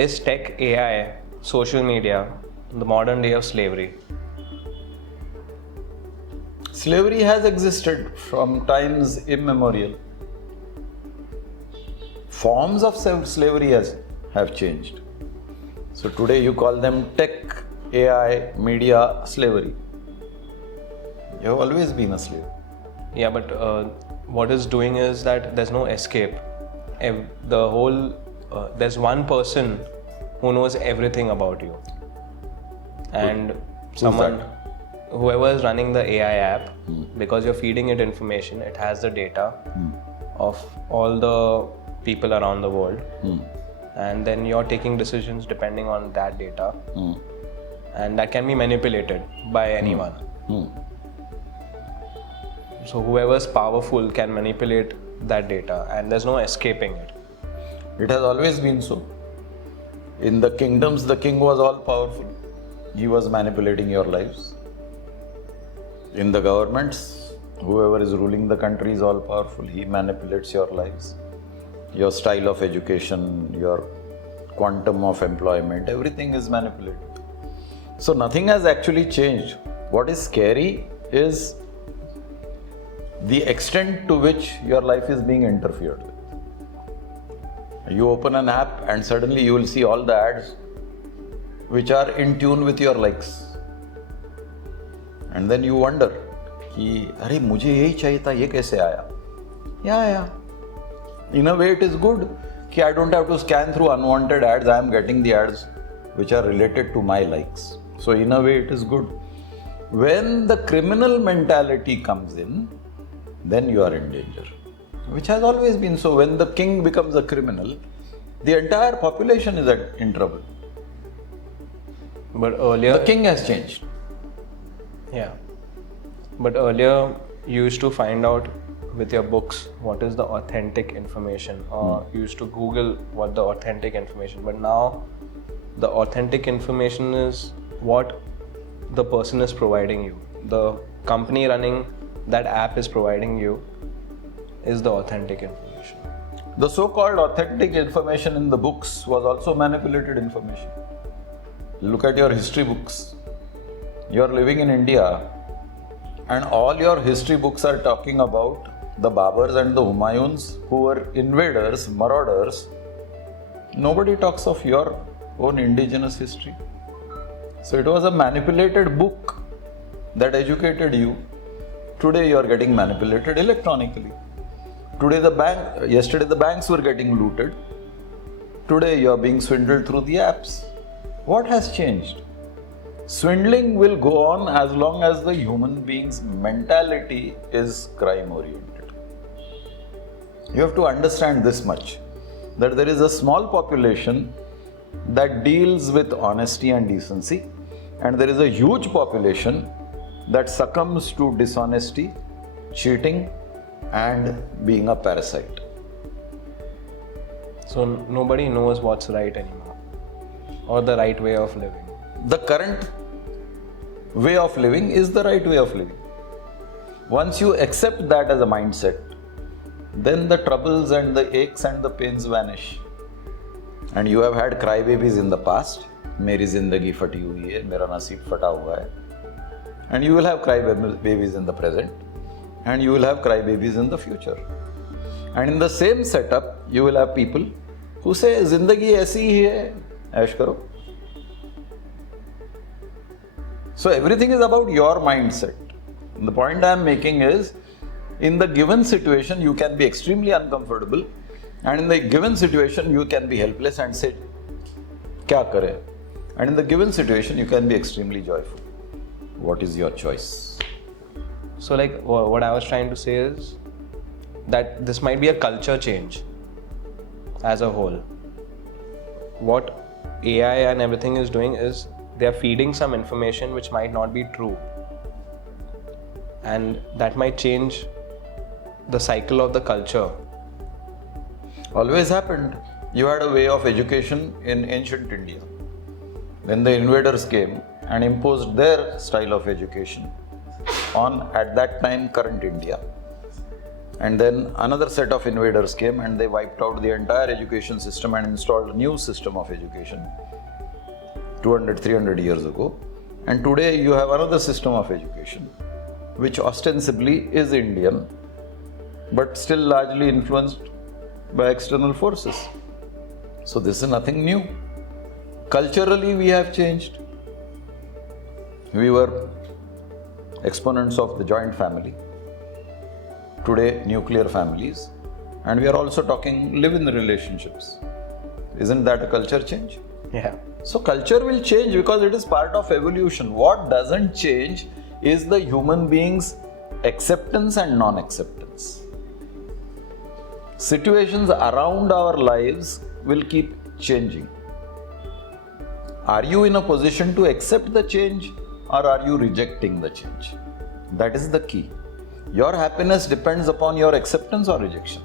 Is tech, AI, social media the modern day of slavery? Slavery has existed from times immemorial. Forms of slavery have changed. So today you call them tech, AI, media, slavery. You have always been a slave. Yeah, but what it's doing is that there's no escape. There's one person who knows everything about you. And whoever is running the AI app, because you're feeding it information, it has the data of all the people around the world. And then you're taking decisions depending on that data. And that can be manipulated by anyone. So whoever's powerful can manipulate that data, and there's no escaping it. It has always been so. In the kingdoms, the king was all powerful. He was manipulating your lives. In the governments, whoever is ruling the country is all powerful. He manipulates your lives. Your style of education, your quantum of employment, everything is manipulated. So nothing has actually changed. What is scary is the extent to which your life is being interfered with. You open an app and suddenly you will see all the ads which are in tune with your likes. And then you wonder, अरे मुझे यही चाहिए था, ये कैसे आया? Yeah. In a way it is good. I don't have to scan through unwanted ads. I am getting the ads which are related to my likes. So in a way it is good. When the criminal mentality comes in, then you are in danger. Which has always been so. When the king becomes a criminal, the entire population is in trouble. But earlier, the king has changed. Yeah. But earlier, you used to find out with your books what is the authentic information, or you used to Google what the authentic information. But now, the authentic information is what the person is providing you. The company running that app is providing you is the authentic information. The so-called authentic information in the books was also manipulated information. Look at your history books. You are living in India and all your history books are talking about the Baburs and the Humayuns who were invaders, marauders. Nobody talks of your own indigenous history. So it was a manipulated book that educated you. Today you are getting manipulated electronically. Yesterday the banks were getting looted. Today you are being swindled through the apps. What has changed? Swindling will go on as long as the human being's mentality is crime oriented. You have to understand this much, that there is a small population that deals with honesty and decency, and there is a huge population that succumbs to dishonesty, cheating, and being a parasite. So nobody knows what's right anymore, or the right way of living. The current way of living is the right way of living. Once you accept that as a mindset, then the troubles and the aches and the pains vanish. And you have had crybabies in the past. मेरी जिंदगी फटी हुई है, मेरा नसीब फटा हुआ है. And you will have crybabies in the present, and you will have crybabies in the future. And in the same setup, you will have people who say, जिंदगी ऐसी ही है, ऐश करो. So everything is about your mindset. And the point I am making is, in the given situation, you can be extremely uncomfortable, and in the given situation, you can be helpless and say, क्या करे? And in the given situation, you can be extremely joyful. What is your choice? So like what I was trying to say is that this might be a culture change as a whole. What AI and everything is doing is they are feeding some information which might not be true, and that might change the cycle of the culture. Always happened. You had a way of education in ancient India. When the invaders came and imposed their style of education on, at that time, current India. And then another set of invaders came and they wiped out the entire education system and installed a new system of education 200, 300 years ago. And today you have another system of education, which ostensibly is Indian, but still largely influenced by external forces. So this is nothing new. Culturally, we have changed. We were exponents of the joint family. Today, nuclear families. And we are also talking live-in relationships. Isn't that a culture change? Yeah. So culture will change because it is part of evolution. What doesn't change is the human being's acceptance and non-acceptance. Situations around our lives will keep changing. Are you in a position to accept the change or are you rejecting the change? That is the key. Your happiness depends upon your acceptance or rejection.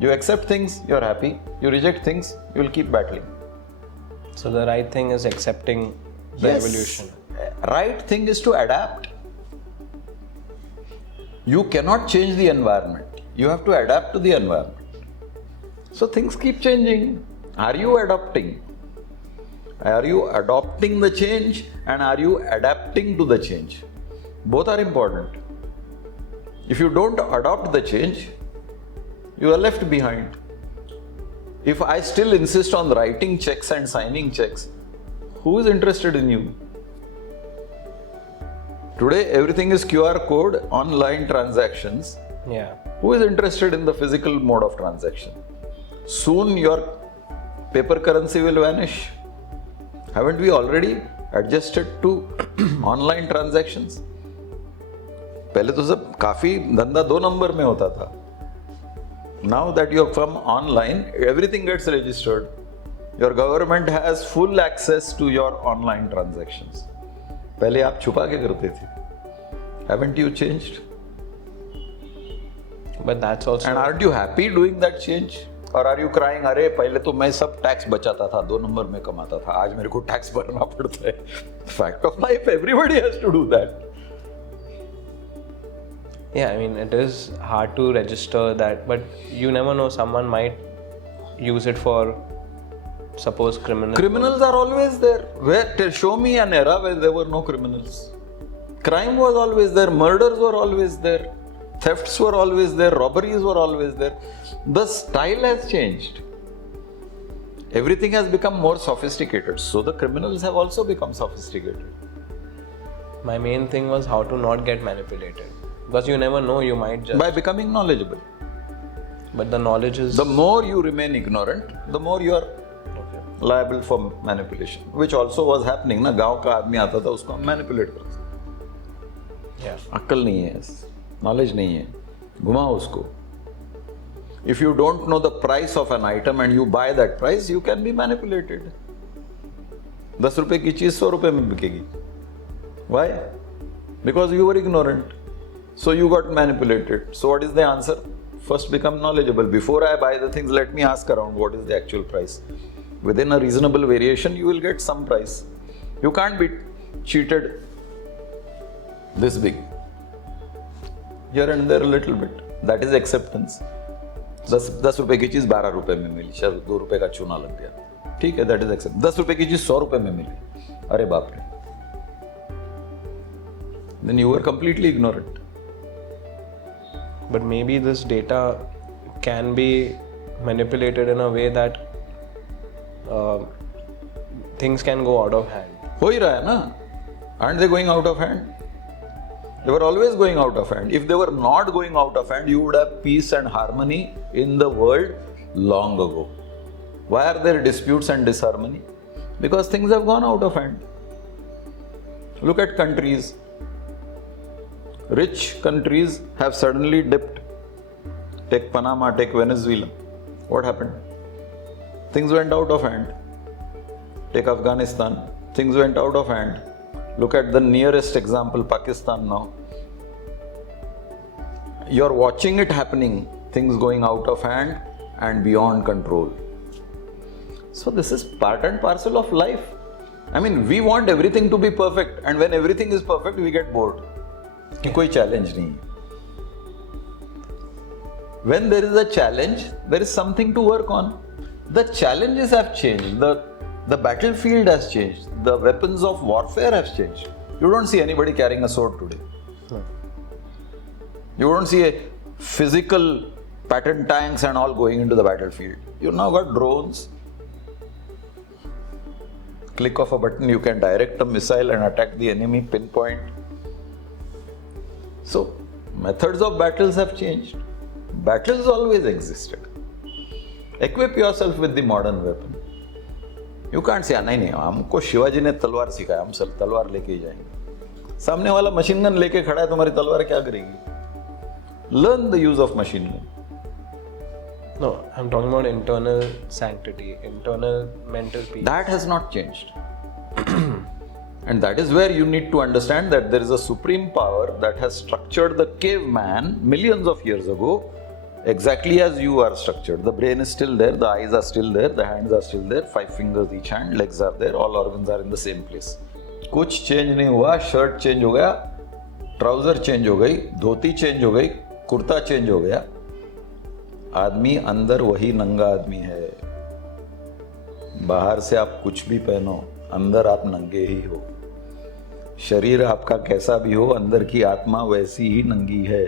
You accept things, you're happy. You reject things, you will keep battling. So the right thing is accepting the evolution. Right thing is to adapt. You cannot change the environment. You have to adapt to the environment. So things keep changing. Are you adapting? Are you adopting the change and are you adapting to the change? Both are important. If you don't adopt the change, you are left behind. If I still insist on writing checks and signing checks, who is interested in you? Today, everything is QR code, online transactions. Yeah. Who is interested in the physical mode of transaction? Soon your paper currency will vanish. Haven't we already adjusted to online transactions? पहले तो सब काफी धंधा 2 number में होता था. Now that you have come online, everything gets registered. Your government has full access to your online transactions. पहले आप छुपा के करते थे. Haven't you changed? But that's also. And aren't you happy doing that change? Or are you crying, अरे पहले तो मैं सब टैक्स बचाता था, 2 नंबर में कमाता था, आज मेरे को टैक्स भरना पड़ता है. Fact of life, everybody has to do that. Yeah, I mean, it is hard to register that, but you never know, someone might use it for, suppose, criminals. Criminals are always there. Show me an era where there were no criminals. Crime was always there, murders were always there, thefts were always there, robberies were always there. The style has changed. Everything has become more sophisticated, so the criminals have also become sophisticated. My main thing was how to not get manipulated. Because you never know, you might just... By becoming knowledgeable. But the knowledge is... The more you remain ignorant, the more you are liable for manipulation. Which also was happening. Na, गांव का आदमी आता था, उसको हम manipulate करते थे. Yeah. अक्ल नहीं है, knowledge नहीं है, घुमाओ उसको. If you don't know the price of an item and you buy that price, you can be manipulated. 10 रुपए की चीज 100 रुपए में बिकेगी. Why? Because you were ignorant. So you got manipulated. So what is the answer? First become knowledgeable. Before I buy the things, let me ask around what is the actual price. Within a reasonable variation, you will get some price. You can't be cheated this big. Here and there a little bit. That is acceptance. 10 रुपए की चीज 12 रुपए में मिली, शायद 2 रुपए का चूना लग गया. ठीक है, that is acceptance. 10 रुपए की चीज 100 रुपए में मिली. अरे बाप रे. Then you were completely ignorant. But maybe this data can be manipulated in a way that things can go out of hand. हो ही रहा है ना? Aren't they going out of hand? They were always going out of hand. If they were not going out of hand, you would have peace and harmony in the world long ago. Why are there disputes and disharmony? Because things have gone out of hand. Look at countries. Rich countries have suddenly dipped. Take Panama, take Venezuela. What happened? Things went out of hand. Take Afghanistan. Things went out of hand. Look at the nearest example, Pakistan now. You're watching it happening, things going out of hand and beyond control. So this is part and parcel of life. I mean, we want everything to be perfect, and when everything is perfect, we get bored. कि कोई challenge नहीं है. When there is a challenge, there is something to work on. The challenges have changed. The battlefield has changed. The weapons of warfare have changed. You don't see anybody carrying a sword today. You don't see a physical pattern tanks and all going into the battlefield. You now got drones. Click of a button, you can direct a missile and attack the enemy pinpoint. So, methods of battles have changed. Battles always existed. Equip yourself with the modern weapon. You can't say, नहीं, हमको शिवाजी ने तलवार सिखाया, हम सब तलवार लेके ही जाएंगे. सामने वाला मशीन गन लेके खड़ा है, तुम्हारी तलवार क्या करेगी? Learn the use of machine gun. No, I'm talking about internal sanctity, internal mental peace. That has not changed. And that is where you need to understand that there is a supreme power that has structured the caveman millions of years ago, exactly as you are structured. The brain is still there, the eyes are still there, the hands are still there, 5 fingers each hand, legs are there, all organs are in the same place. कुछ change नहीं हुआ, shirt change हो गया, trouser change हो गई, धोती change हो गई, kurta change हो गया. आदमी अंदर वही नंगा आदमी है. बाहर से आप कुछ भी पहनो, अंदर आप नंगे ही हो. शरीर आपका कैसा भी हो, अंदर की आत्मा वैसी ही नंगी है.